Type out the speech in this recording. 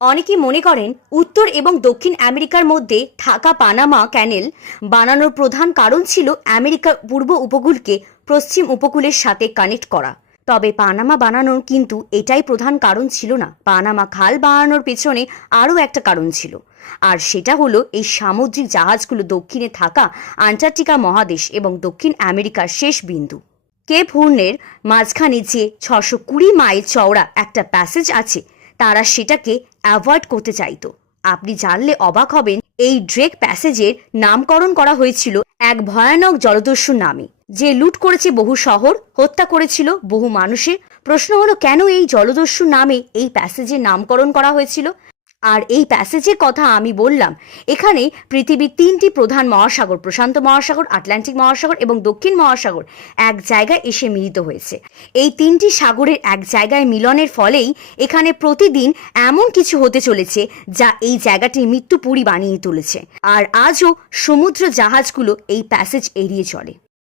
অনেকেই মনে করেন উত্তর এবং দক্ষিণ আমেরিকার মধ্যে থাকা পানামা ক্যানেল বানানোর প্রধান কারণ ছিল আমেরিকার পূর্ব উপকূলকে পশ্চিম উপকূলের সাথে কানেক্ট করা। তবে পানামা বানানোর কিন্তু এটাই প্রধান কারণ ছিল না। পানামা খাল বানানোর পেছনে আরও একটা কারণ ছিল, আর সেটা হলো এই সামুদ্রিক জাহাজগুলো দক্ষিণে থাকা আন্টার্কটিকা মহাদেশ এবং দক্ষিণ আমেরিকার শেষ বিন্দু কেপ হর্নের মাঝখানে যে 620 মাইল চওড়া একটা প্যাসেজ আছে, তারা সেটাকে অ্যাভয়েড করতে চাইতো। আপনি জানলে অবাক হবেন, এই ড্রেক প্যাসেজের নামকরণ করা হয়েছিল এক ভয়ানক জলদস্যুর নামে, যে লুট করেছে বহু শহর, হত্যা করেছিল বহু মানুষের। প্রশ্ন হলো, কেন এই জলদস্যুর নামে এই প্যাসেজের নামকরণ করা হয়েছিল? আর এই প্যাসেজের কথা আমি বললাম, এখানে পৃথিবীর 3টি প্রধান মহাসাগর, প্রশান্ত মহাসাগর, আটলান্টিক মহাসাগর এবং দক্ষিণ মহাসাগর এক জায়গায় এসে মিলিত হয়েছে। এই 3টি সাগরের এক জায়গায় মিলনের ফলেই এখানে প্রতিদিন এমন কিছু হতে চলেছে যা এই জায়গাটি মৃত্যুপুরী বানিয়ে তুলেছে। আর আজও সমুদ্র জাহাজগুলো এই প্যাসেজ এড়িয়ে চলে।